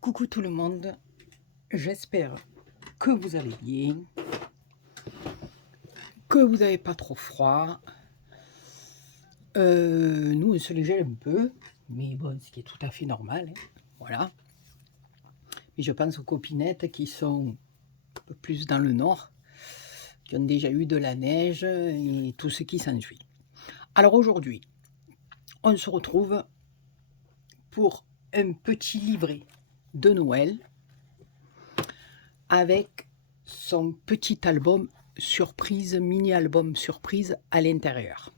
Coucou tout le monde, j'espère que vous allez bien, que vous n'avez pas trop froid. Nous, on se les gèle un peu, mais bon, ce qui est tout à fait normal, hein, voilà. Mais je pense aux copinettes qui sont un peu plus dans le nord, qui ont déjà eu de la neige et tout ce qui s'ensuit. Alors aujourd'hui, on se retrouve pour un petit livret de Noël avec son petit album surprise, mini-album surprise à l'intérieur.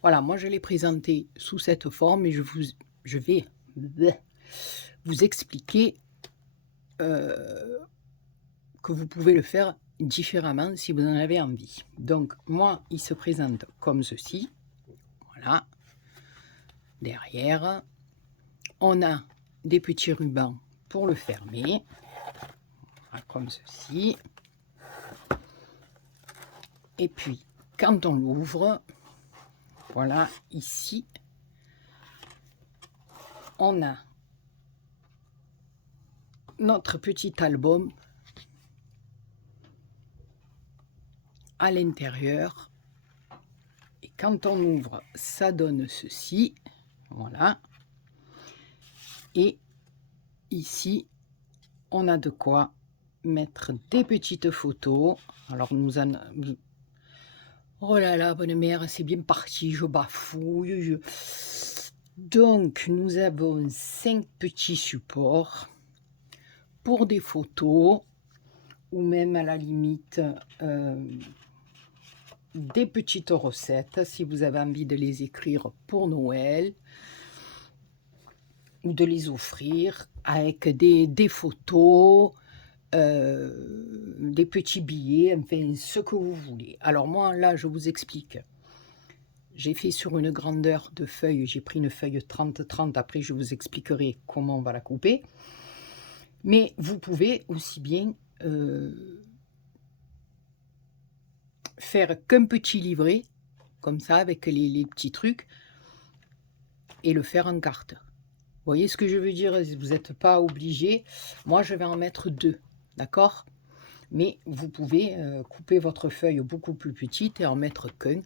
Voilà, moi je l'ai présenté sous cette forme et je vais vous expliquer que vous pouvez le faire différemment si vous en avez envie. Donc moi, il se présente comme ceci. Voilà. Derrière, on a des petits rubans pour le fermer. Voilà, comme ceci. Et puis, quand on l'ouvre, voilà, ici, on a notre petit album à l'intérieur. Et quand on ouvre, ça donne ceci. Voilà. Et ici, on a de quoi mettre des petites photos. Alors, oh là là, bonne mère, c'est bien parti, je bafouille. Donc, nous avons 5 petits supports pour des photos ou même à la limite des petites recettes si vous avez envie de les écrire pour Noël ou de les offrir avec des photos, des petits billets, enfin ce que vous voulez. Alors moi là je vous explique. J'ai fait sur une grandeur de feuille, j'ai pris une feuille 30-30, après je vous expliquerai comment on va la couper. Mais vous pouvez aussi bien faire qu'un petit livret, comme ça, avec les petits trucs, et le faire en carte. Vous voyez ce que je veux dire? Vous n'êtes pas obligé. Moi, je vais en mettre 2, d'accord? Mais vous pouvez couper votre feuille beaucoup plus petite et en mettre qu'un,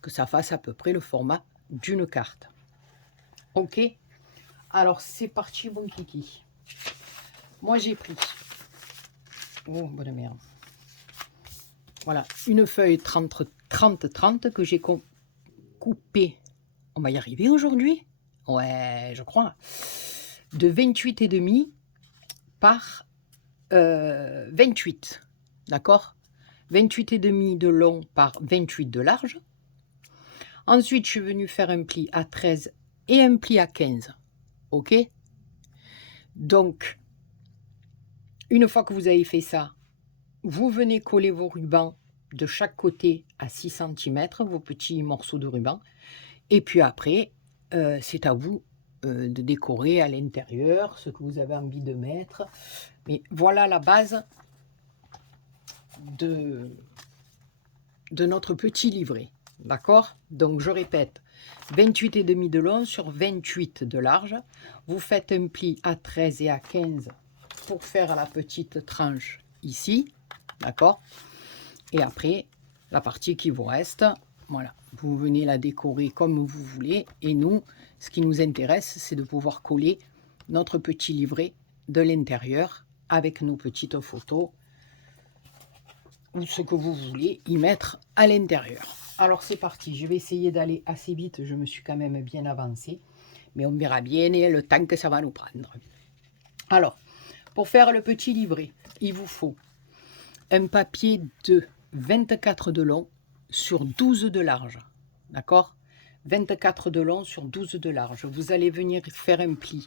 que ça fasse à peu près le format d'une carte. Ok? Alors, c'est parti, mon kiki. Moi, j'ai pris... Oh, bonne merde. Voilà, une feuille 30-30 que j'ai coupée. On va y arriver aujourd'hui? Ouais, je crois. De 28,5 par 28. D'accord? 28,5 de long par 28 de large. Ensuite, je suis venue faire un pli à 13 et un pli à 15. Ok? Donc, une fois que vous avez fait ça, vous venez coller vos rubans de chaque côté à 6 cm, vos petits morceaux de ruban. Et puis après, c'est à vous de décorer à l'intérieur ce que vous avez envie de mettre. Mais voilà la base de notre petit livret. D'accord? Donc je répète, 28,5 de long sur 28 de large. Vous faites un pli à 13 et à 15 pour faire la petite tranche ici. D'accord? Et après, la partie qui vous reste, voilà, vous venez la décorer comme vous voulez. Et nous, ce qui nous intéresse, c'est de pouvoir coller notre petit livret de l'intérieur avec nos petites photos ou ce que vous voulez y mettre à l'intérieur. Alors c'est parti, je vais essayer d'aller assez vite, je me suis quand même bien avancé, mais on verra bien et le temps que ça va nous prendre. Alors, pour faire le petit livret, il vous faut un papier de 24 de long sur 12 de large, d'accord? 24 de long sur 12 de large. Vous allez venir faire un pli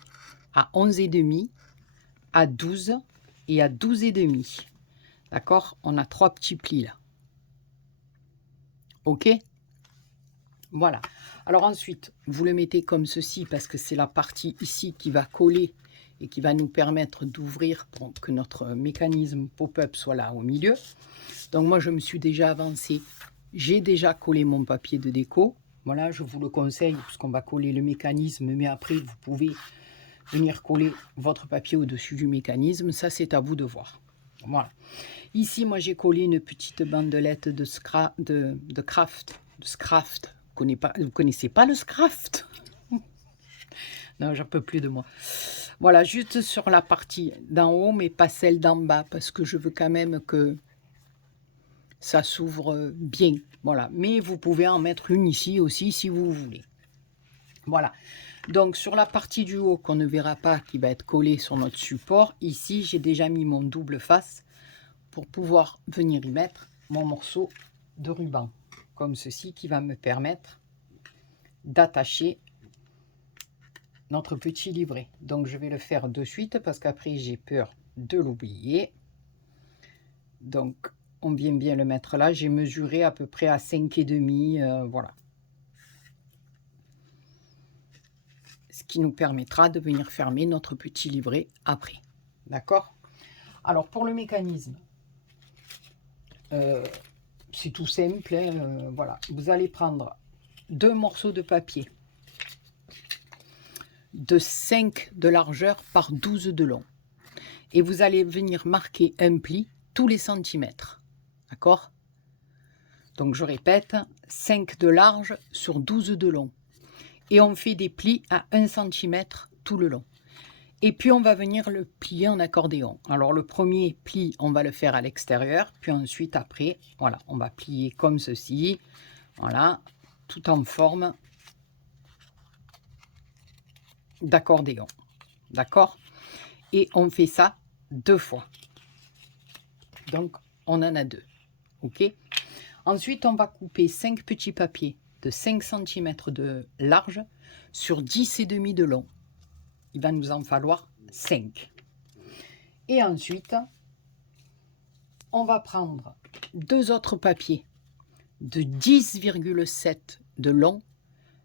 à 11,5, à 12 et à 12,5. D'accord? On a 3 petits plis là. Ok? Voilà. Alors ensuite, vous le mettez comme ceci parce que c'est la partie ici qui va coller et qui va nous permettre d'ouvrir pour que notre mécanisme pop-up soit là au milieu. Donc moi, je me suis déjà avancé. J'ai déjà collé mon papier de déco. Voilà, je vous le conseille puisqu'on va coller le mécanisme. Mais après, vous pouvez venir coller votre papier au-dessus du mécanisme, ça c'est à vous de voir. Voilà. Ici, moi j'ai collé une petite bandelette de craft. Vous connaissez pas le Scraft? Non, j'en peux plus de moi. Voilà, juste sur la partie d'en haut, mais pas celle d'en bas, parce que je veux quand même que ça s'ouvre bien. Voilà, mais vous pouvez en mettre une ici aussi si vous voulez. Voilà, donc sur la partie du haut qu'on ne verra pas, qui va être collée sur notre support, ici j'ai déjà mis mon double face pour pouvoir venir y mettre mon morceau de ruban, comme ceci, qui va me permettre d'attacher notre petit livret. Donc je vais le faire de suite parce qu'après j'ai peur de l'oublier. Donc on vient bien le mettre là, j'ai mesuré à peu près à 5,5, voilà. Ce qui nous permettra de venir fermer notre petit livret après. D'accord? Alors pour le mécanisme, c'est tout simple, hein, voilà. Vous allez prendre 2 morceaux de papier de 5 de largeur par 12 de long. Et vous allez venir marquer un pli tous les centimètres. D'accord? Donc je répète, 5 de large sur 12 de long. Et on fait des plis à 1 cm tout le long. Et puis on va venir le plier en accordéon. Alors le premier pli, on va le faire à l'extérieur, puis ensuite après, voilà, on va plier comme ceci, voilà, tout en forme d'accordéon. D'accord? Et on fait ça 2 fois. Donc on en a 2. OK? Ensuite, on va couper 5 petits papiers de 5 cm de large sur 10,5 de long. Il va nous en falloir 5. Et ensuite, on va prendre 2 autres papiers de 10,7 de long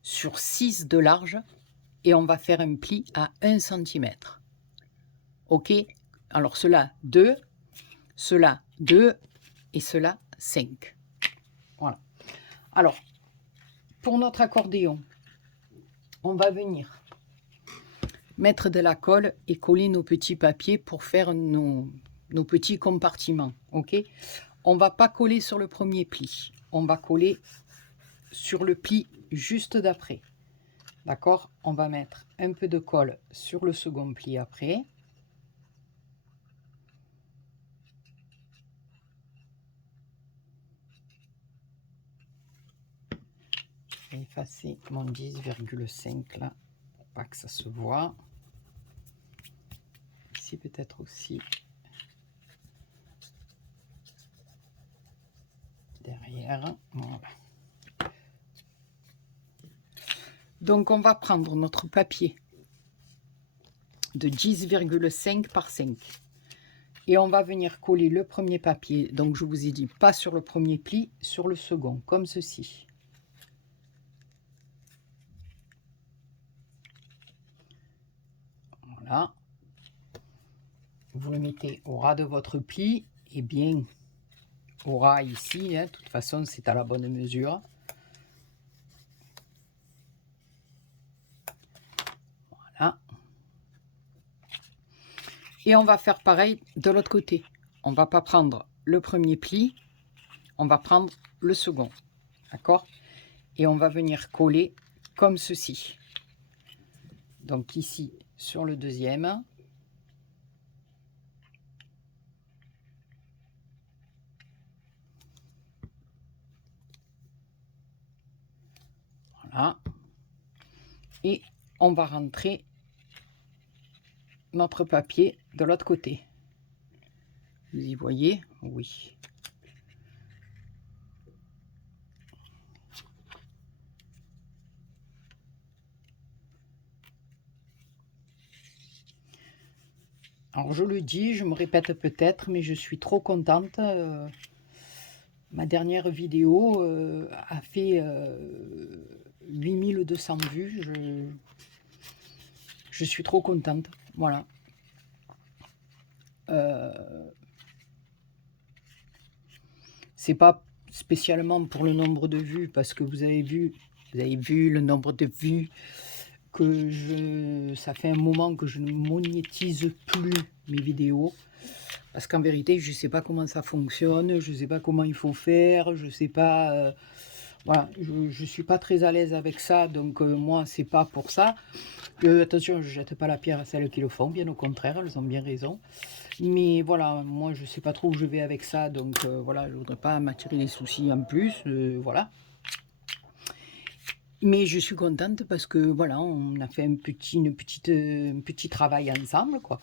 sur 6 de large et on va faire un pli à 1 cm. OK? Alors cela 2, cela 2 et cela 5. Voilà. Alors, pour notre accordéon, on va venir mettre de la colle et coller nos petits papiers pour faire nos petits compartiments. OK? On va pas coller sur le premier pli. On va coller sur le pli juste d'après. D'accord? On va mettre un peu de colle sur le second pli après. Je vais effacer mon 10,5 là, pour pas que ça se voit. Ici peut-être aussi. Derrière, voilà. Donc on va prendre notre papier de 10,5 par 5 et on va venir coller le premier papier, donc je vous ai dit pas sur le premier pli, sur le second, comme ceci. Voilà. Vous le mettez au ras de votre pli et bien au ras ici, hein, de toute façon c'est à la bonne mesure. Voilà. Et on va faire pareil de l'autre côté. On va pas prendre le premier pli, on va prendre le second. D'accord? Et on va venir coller comme ceci. Donc ici sur le deuxième. Voilà. Et on va rentrer notre papier de l'autre côté. Vous y voyez? Oui. Alors je le dis, je me répète peut-être, mais je suis trop contente. Ma dernière vidéo a fait 8200 vues. Je suis trop contente. Voilà. C'est pas spécialement pour le nombre de vues, parce que vous avez vu le nombre de vues que ça fait un moment que je ne monétise plus mes vidéos. Parce qu'en vérité, je ne sais pas comment ça fonctionne, je ne sais pas comment il faut faire, je ne sais pas... voilà, je ne suis pas très à l'aise avec ça, donc moi, c'est pas pour ça. Attention, je ne jette pas la pierre à celles qui le font, bien au contraire, elles ont bien raison. Mais voilà, moi, je ne sais pas trop où je vais avec ça, donc voilà, je ne voudrais pas m'attirer des soucis en plus, voilà. Mais je suis contente parce que voilà, on a fait un petit travail ensemble, quoi.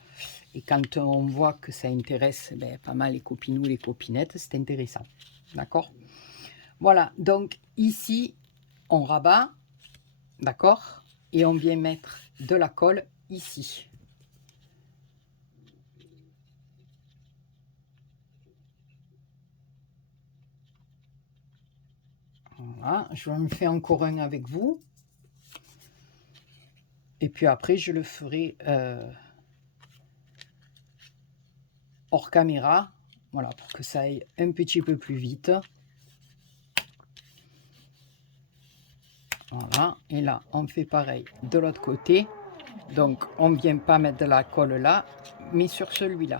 Et quand on voit que ça intéresse pas mal les copinous, les copinettes, c'est intéressant. D'accord? Voilà, donc ici, on rabat, d'accord? Et on vient mettre de la colle ici. Voilà, je me fais encore un avec vous. Et puis après, je le ferai hors caméra, voilà, pour que ça aille un petit peu plus vite. Voilà, et là, on fait pareil de l'autre côté. Donc, on ne vient pas mettre de la colle là, mais sur celui-là.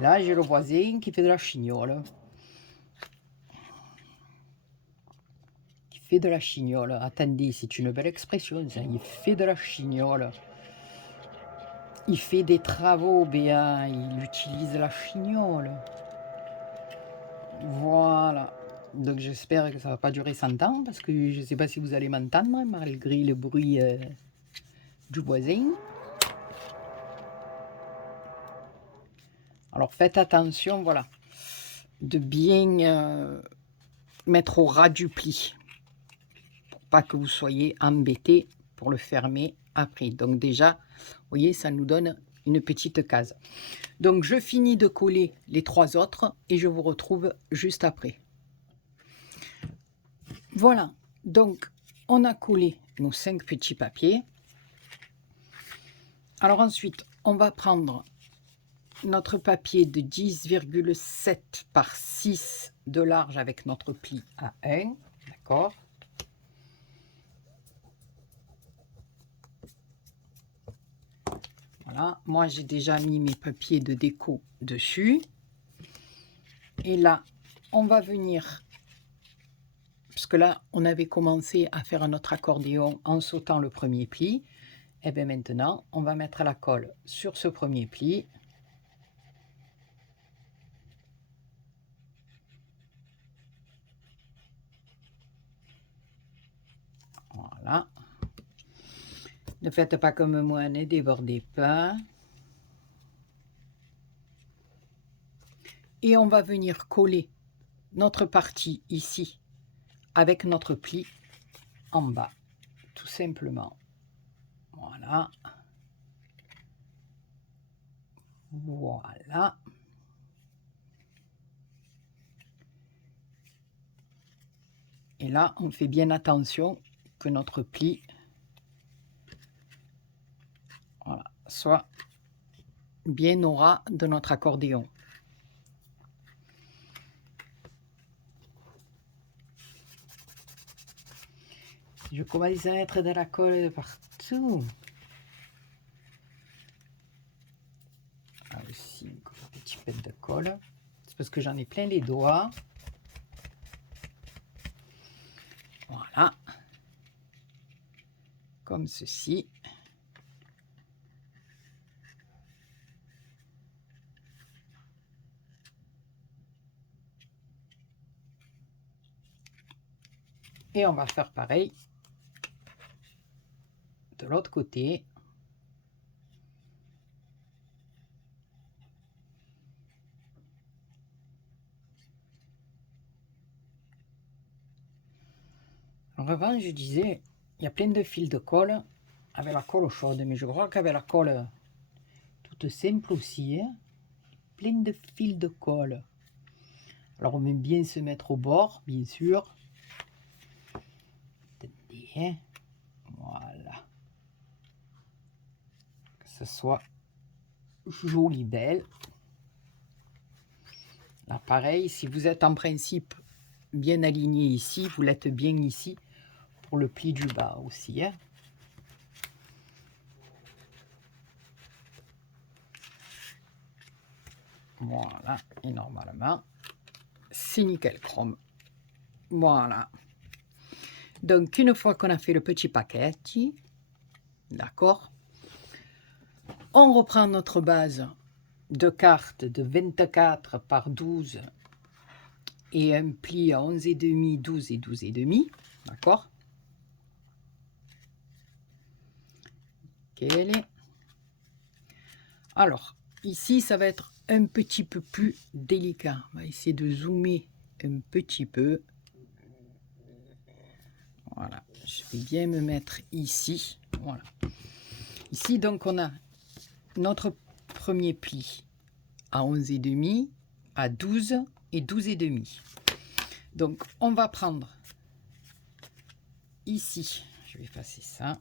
Là, j'ai le voisin qui fait de la chignole. Fait de la chignole. Attendez, c'est une belle expression, ça. Il fait de la chignole. Il fait des travaux, bien. Il utilise la chignole. Voilà. Donc j'espère que ça va pas durer 100 ans, parce que je sais pas si vous allez m'entendre, malgré le bruit du voisin. Alors faites attention, voilà, de bien mettre au ras du pli, pour pas que vous soyez embêtés pour le fermer après. Donc déjà, vous voyez, ça nous donne une petite case. Donc je finis de coller les 3 autres et je vous retrouve juste après. Voilà, donc on a collé nos 5 petits papiers. Alors ensuite, on va prendre notre papier de 10,7 par 6 de large avec notre pli à 1, d'accord? Voilà, moi j'ai déjà mis mes papiers de déco dessus. Et là, on va venir, parce que là, on avait commencé à faire notre accordéon en sautant le premier pli. Et bien maintenant, on va mettre la colle sur ce premier pli. Voilà. Ne faites pas comme moi, ne débordez pas. Et on va venir coller notre partie ici avec notre pli en bas, tout simplement. Voilà. Voilà. Et là, on fait bien attention que notre pli, voilà, soit bien au ras de notre accordéon. Je commence à mettre de la colle de partout. Ah, aussi, un petit peu de colle. C'est parce que j'en ai plein les doigts. Voilà. Comme ceci. Et on va faire pareil de l'autre côté. En revanche, je disais, il y a plein de fils de colle avec la colle chaude, mais je crois qu'avec la colle toute simple aussi, hein, plein de fils de colle. Alors on aime bien se mettre au bord, bien sûr. Attendez, hein. Voilà. Que ce soit joli, belle. Là, pareil, si vous êtes en principe bien aligné ici, vous l'êtes bien ici pour le pli du bas aussi, hein. Voilà, et normalement, c'est nickel chrome. Voilà. Donc, une fois qu'on a fait le petit paquet, d'accord, on reprend notre base de cartes de 24 par 12 et un pli à 11,5, 12 et 12,5, d'accord. Alors, ici, ça va être un petit peu plus délicat. On va essayer de zoomer un petit peu. Voilà, je vais bien me mettre ici. Voilà. Ici, donc, on a notre premier pli à 11,5, à 12 et 12,5. Donc, on va prendre ici, je vais effacer ça.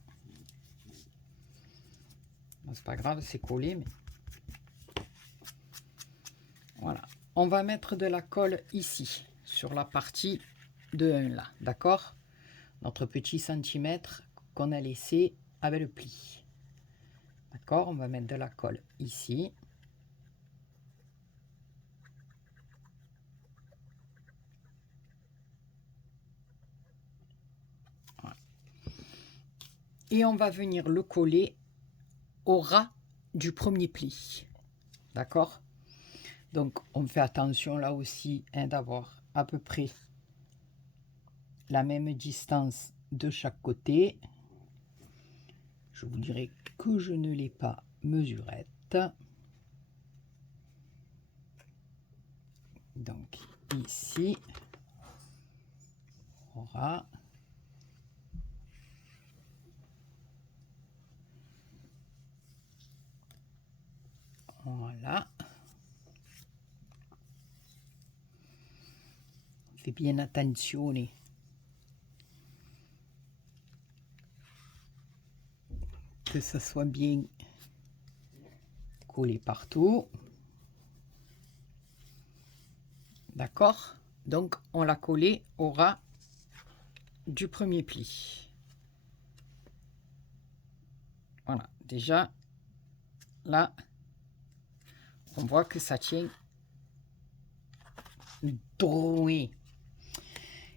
Bon, c'est pas grave, c'est collé, mais voilà. On va mettre de la colle ici, sur la partie de 1 là, d'accord? Notre petit centimètre qu'on a laissé avec le pli. D'accord? On va mettre de la colle ici. Voilà. Et on va venir le coller au ras du premier pli. D'accord? Donc, on fait attention là aussi, hein, d'avoir à peu près la même distance de chaque côté. Je vous dirai que je ne l'ai pas mesurette. Donc, ici, on aura... Voilà. Fais bien attention que ça soit bien collé partout. D'accord? Donc, on l'a collé au ras du premier pli. Voilà. Déjà, là, on voit que ça tient droit.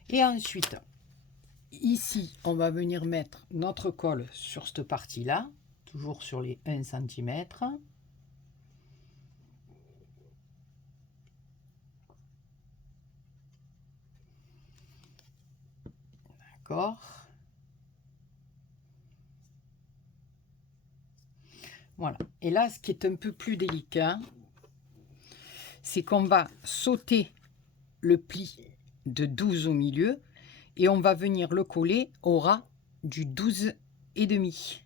Et ensuite, ici, on va venir mettre notre colle sur cette partie-là, toujours sur les 1 cm. D'accord. Voilà. Et là, ce qui est un peu plus délicat, c'est qu'on va sauter le pli de 12 au milieu et on va venir le coller au ras du 12,5.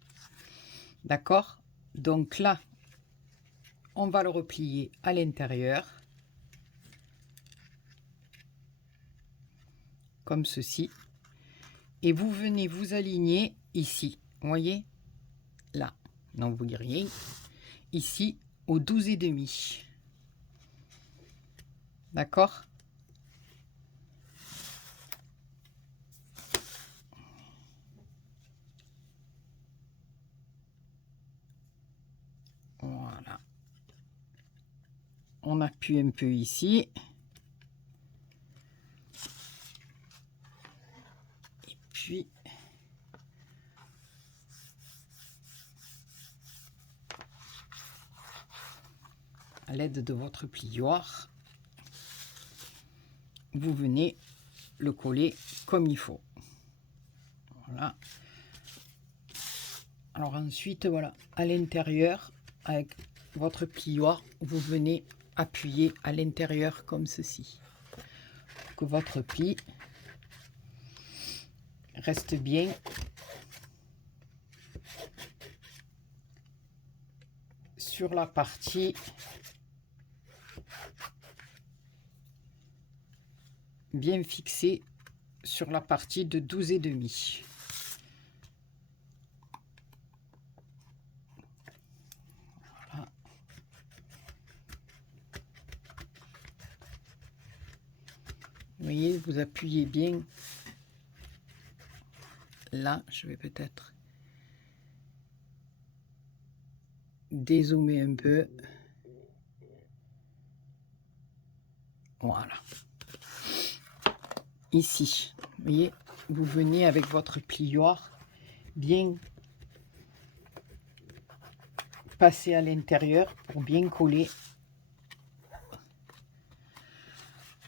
D'accord? Donc là, on va le replier à l'intérieur, comme ceci. Et vous venez vous aligner ici. Vous voyez? Là. Non, vous voyez rien. Ici, au 12,5. D'accord? Voilà. On appuie un peu ici. Et puis, à l'aide de votre plioir, vous venez le coller comme il faut. Voilà. Alors ensuite, voilà, à l'intérieur, avec votre plioir, vous venez appuyer à l'intérieur comme ceci. Que votre pli reste bien sur la partie bien fixée sur la partie de 12,5. Voilà. voyez, vous appuyez bien. Là, je vais peut-être dézoomer un peu. Voilà. Ici, vous voyez, vous venez avec votre plioir bien passer à l'intérieur pour bien coller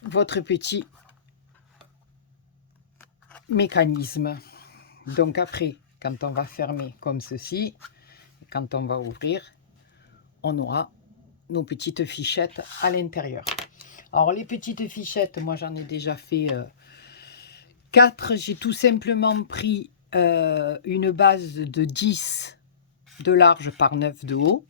votre petit mécanisme. Donc après, quand on va fermer comme ceci, quand on va ouvrir, on aura nos petites fichettes à l'intérieur. Alors les petites fichettes, moi j'en ai déjà fait 4. J'ai tout simplement pris une base de 10 de large par 9 de haut.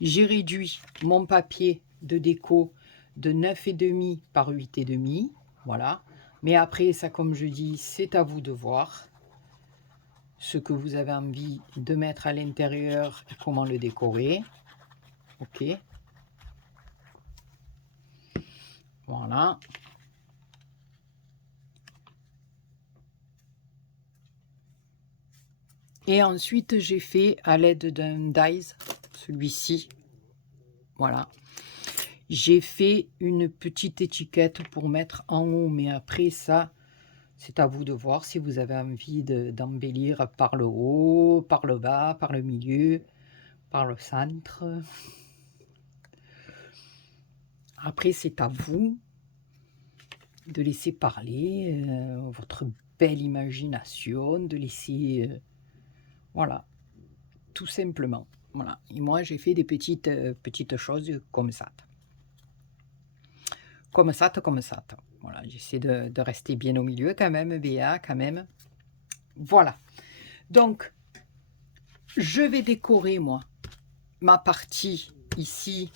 J'ai réduit mon papier de déco de 9,5 par 8,5. Voilà. Mais après, ça, comme je dis, c'est à vous de voir ce que vous avez envie de mettre à l'intérieur et comment le décorer. Ok. Voilà. Et ensuite, j'ai fait à l'aide d'un dies, celui-ci. Voilà. J'ai fait une petite étiquette pour mettre en haut, mais après ça, c'est à vous de voir si vous avez envie d'embellir par le haut, par le bas, par le milieu, par le centre. Après, c'est à vous de laisser parler votre belle imagination, de laisser... voilà, tout simplement. Voilà. Et moi, j'ai fait des petites choses comme ça. Comme ça, comme ça. Voilà, j'essaie de rester bien au milieu quand même, Béa, quand même. Voilà. Donc, je vais décorer, moi, ma partie ici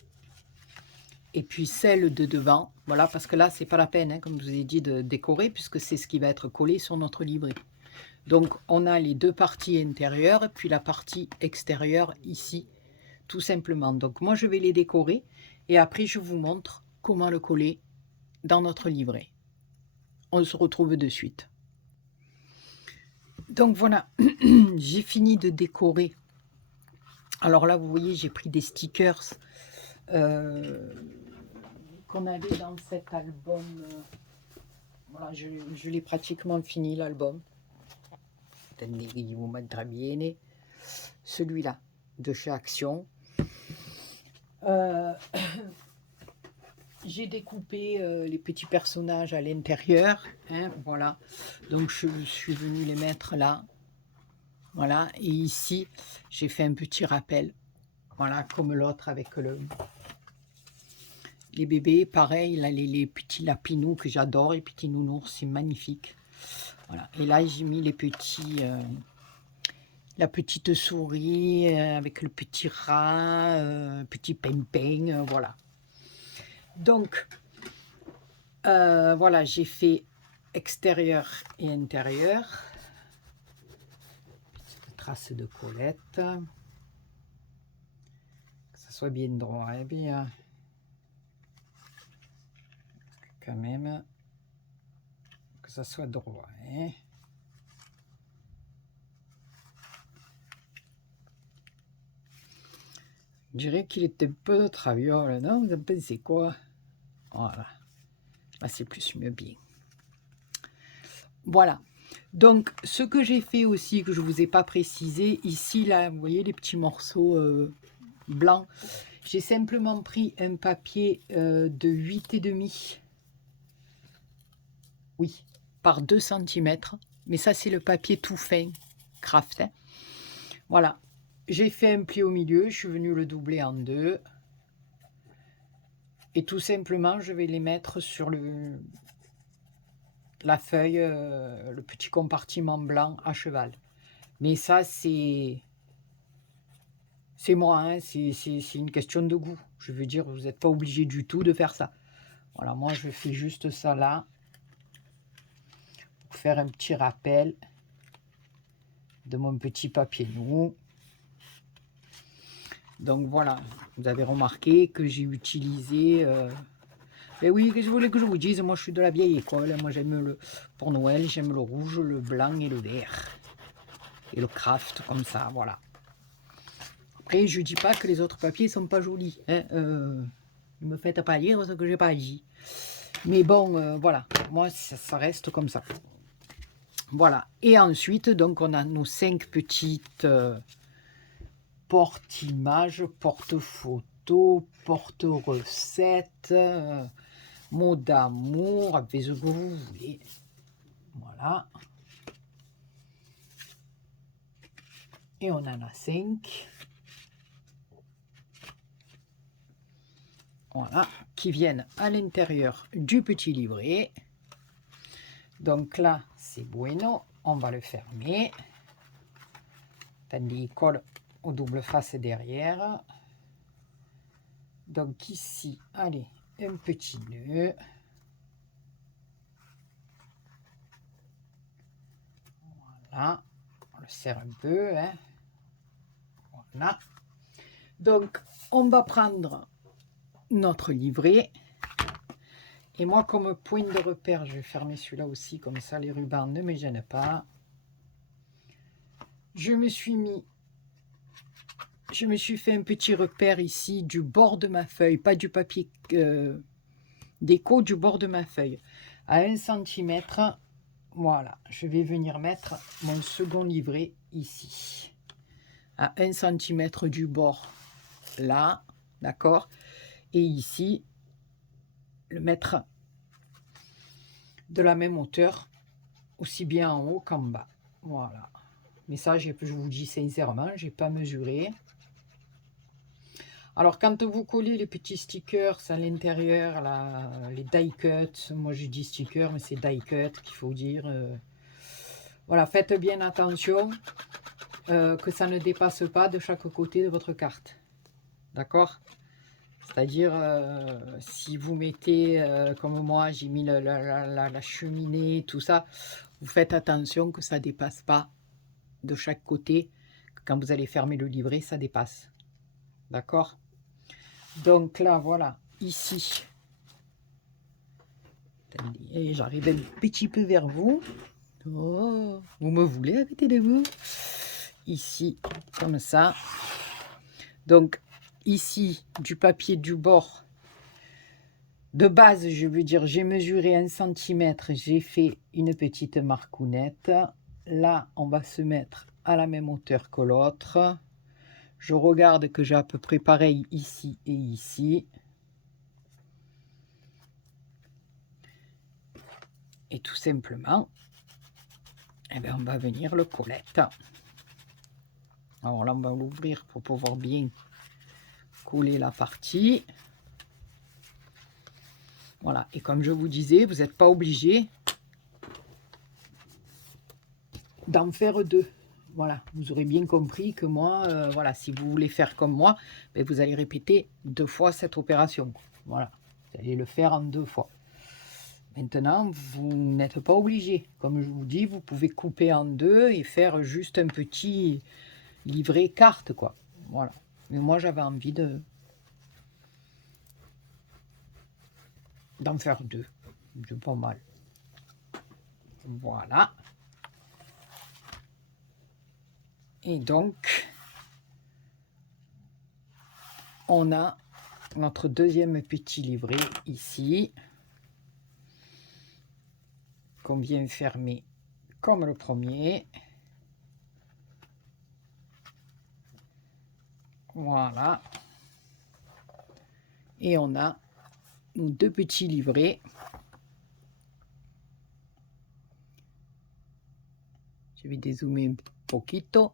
et puis celle de devant. Voilà, parce que là, c'est pas la peine, hein, comme je vous ai dit, de décorer, puisque c'est ce qui va être collé sur notre livret. Donc, on a les deux parties intérieures, puis la partie extérieure ici, tout simplement. Donc, moi, je vais les décorer et après, je vous montre comment le coller dans notre livret. On se retrouve de suite. Donc, voilà, j'ai fini de décorer. Alors là, vous voyez, j'ai pris des stickers qu'on avait dans cet album. Voilà, je l'ai pratiquement fini, l'album. Celui-là, de chez Action. J'ai découpé les petits personnages à l'intérieur. Hein, voilà. Donc, je suis venue les mettre là. Voilà. Et ici, j'ai fait un petit rappel. Voilà, comme l'autre avec les bébés. Pareil, là, les petits lapinous que j'adore. Les petits nounours, c'est magnifique. Voilà. Et là, j'ai mis les petits... la petite souris avec le petit rat, petit peigne, voilà. Donc, voilà, j'ai fait extérieur et intérieur. Petite trace de Colette. Que ça soit bien droit, hein, bien. Quand même, que ça soit droit, hein. Je dirais qu'il était un peu de traviole, non? Vous en pensez quoi? Voilà. Là, c'est plus mieux bien. Voilà. Donc, ce que j'ai fait aussi, que je ne vous ai pas précisé, ici, là, vous voyez les petits morceaux blancs. J'ai simplement pris un papier de 8,5. Oui, par 2 cm. Mais ça, c'est le papier tout fin, craft. Hein. Voilà. J'ai fait un pli au milieu, je suis venu le doubler en 2. Et tout simplement, je vais les mettre sur la feuille, le petit compartiment blanc à cheval. Mais ça, c'est moi, hein, c'est une question de goût. Je veux dire, vous n'êtes pas obligé du tout de faire ça. Voilà, moi, je fais juste ça là, pour faire un petit rappel de mon petit papier nou. Donc voilà, vous avez remarqué que j'ai utilisé Et oui, que je voulais que je vous dise, moi je suis de la vieille école. Moi j'aime pour Noël, j'aime le rouge, le blanc et le vert. Et le craft, comme ça, voilà. Après, je dis pas que les autres papiers sont pas jolis. Hein, ne me faites pas lire ce que j'ai pas dit. Mais bon, voilà, moi ça reste comme ça. Voilà. Et ensuite, donc on a nos 5 petites porte-images, porte-photos, porte-recettes, mots d'amour, avec ce que vous voulez. Voilà. Et on en a 5. Voilà, qui viennent à l'intérieur du petit livret. Donc là, c'est bueno, on va le fermer. Tandis qu'il colle aux double face derrière. Donc ici, allez, un petit nœud. Voilà, on le serre un peu. Hein. Voilà. Donc, on va prendre notre livret. Et moi, comme point de repère, je vais fermer celui-là aussi, comme ça les rubans ne me gênent pas. Je me suis fait un petit repère ici du bord de ma feuille, pas du papier déco, du bord de ma feuille. À 1 cm, voilà, je vais venir mettre mon second livret ici. À 1 cm du bord, là, d'accord. Et ici, le mettre de la même hauteur, aussi bien en haut qu'en bas. Voilà. Mais ça, je vous dis sincèrement, je n'ai pas mesuré. Alors, quand vous collez les petits stickers à l'intérieur, les die cuts, moi je dis stickers, mais c'est die cut qu'il faut dire. Voilà, faites bien attention que ça ne dépasse pas de chaque côté de votre carte. D'accord? C'est-à-dire, si vous mettez, comme moi, j'ai mis la cheminée, tout ça, vous faites attention que ça ne dépasse pas de chaque côté. Quand vous allez fermer le livret, ça dépasse. D'accord? Donc là, voilà, ici. Et j'arrive un petit peu vers vous. Oh, vous me voulez à côté de vous? Ici, comme ça. Donc, ici, du papier du bord. De base, je veux dire, j'ai mesuré 1 cm, j'ai fait une petite marcounette. Là, on va se mettre à la même hauteur que l'autre. Je regarde que j'ai à peu près pareil ici et ici. Et tout simplement, eh bien, on va venir le coller. Alors là, on va l'ouvrir pour pouvoir bien coller la partie. Voilà, et comme je vous disais, vous n'êtes pas obligé d'en faire 2. Voilà, vous aurez bien compris que moi, voilà, si vous voulez faire comme moi, ben vous allez répéter 2 fois cette opération. Voilà, vous allez le faire en 2 fois. Maintenant, vous n'êtes pas obligé. Comme je vous dis, vous pouvez couper en 2 et faire juste un petit livret carte, quoi. Voilà. Mais moi, j'avais envie d'en faire 2. C'est pas mal. Voilà. Et donc, on a notre deuxième petit livret ici, qu'on vient fermer comme le premier. Voilà. Et on a nos 2 petits livrets. Je vais dézoomer un poquito.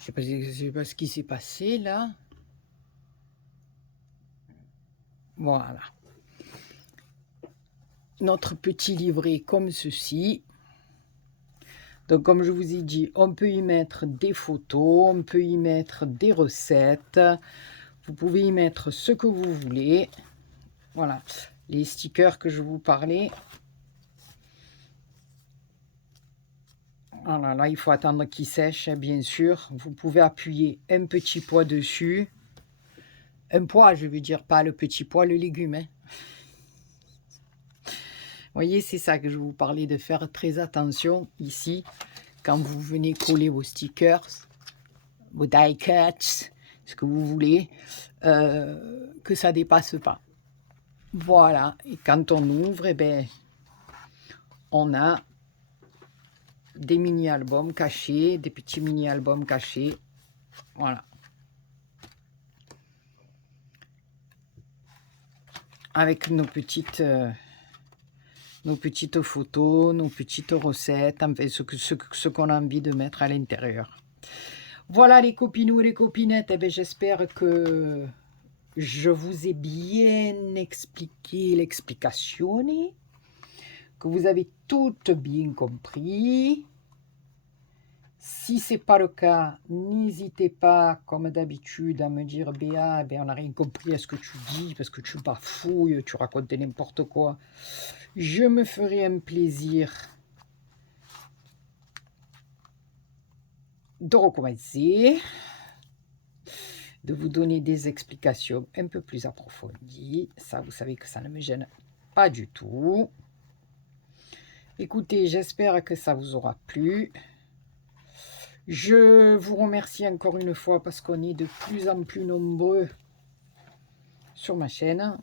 Je ne sais pas ce qui s'est passé là. Voilà. Notre petit livret comme ceci. Donc comme je vous ai dit, on peut y mettre des photos, on peut y mettre des recettes. Vous pouvez y mettre ce que vous voulez. Voilà, les stickers que je vous parlais. Voilà, là il faut attendre qu'ils sèchent, bien sûr. Vous pouvez appuyer un petit poids dessus. Un pois, je veux dire, pas le petit pois, le légume, hein. Vous voyez, c'est ça que je vous parlais, de faire très attention ici, quand vous venez coller vos stickers, vos die cuts, ce que vous voulez, que ça dépasse pas. Voilà, et quand on ouvre, eh ben, on a des mini-albums cachés, des petits mini-albums cachés, voilà. Avec nos petites photos, nos petites recettes, enfin, ce qu'on a envie de mettre à l'intérieur. Voilà les copinous et les copinettes, eh bien, j'espère que je vous ai bien expliqué l'explication, que vous avez toutes bien compris. Si ce n'est pas le cas, n'hésitez pas, comme d'habitude, à me dire « Béa, eh ben, on n'a rien compris à ce que tu dis, parce que tu bafouilles, tu racontes n'importe quoi. » Je me ferai un plaisir de recommencer, de vous donner des explications un peu plus approfondies. Ça, vous savez que ça ne me gêne pas du tout. Écoutez, j'espère que ça vous aura plu. Je vous remercie encore une fois parce qu'on est de plus en plus nombreux sur ma chaîne.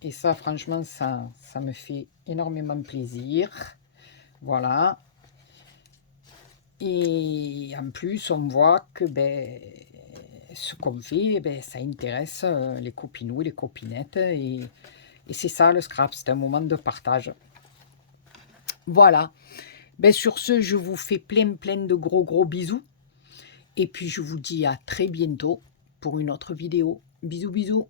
Et ça, franchement, ça me fait énormément plaisir. Voilà. Et en plus, on voit que ce qu'on fait, ça intéresse les copinous, les copinettes. Et c'est ça le scrap, c'est un moment de partage. Voilà. Sur ce, je vous fais plein de gros bisous. Et puis, je vous dis à très bientôt pour une autre vidéo. Bisous.